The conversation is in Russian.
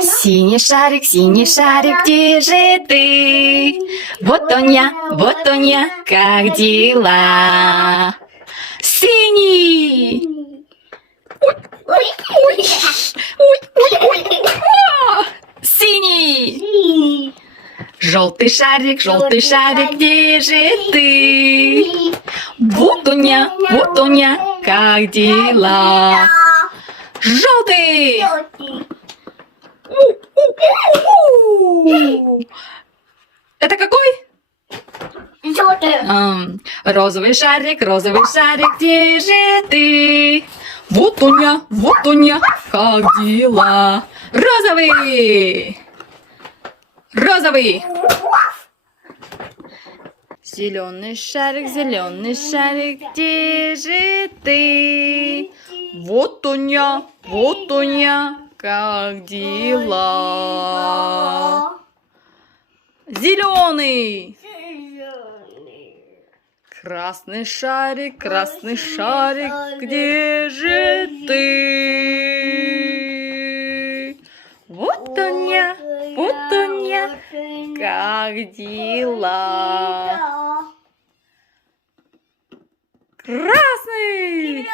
синий шарик, где же ты? Вот он я, как дела? Синий! Синий! Желтый шарик, где же ты? Вот он я, как дела? Желтый! Это какой? Розовый шарик, где же ты? Вот он я, как дела? Розовый! Зеленый шарик, где же ты? Вот он я, как дела? Зеленый! Красный шарик, где же ты? Вот он я, как дела? Красный!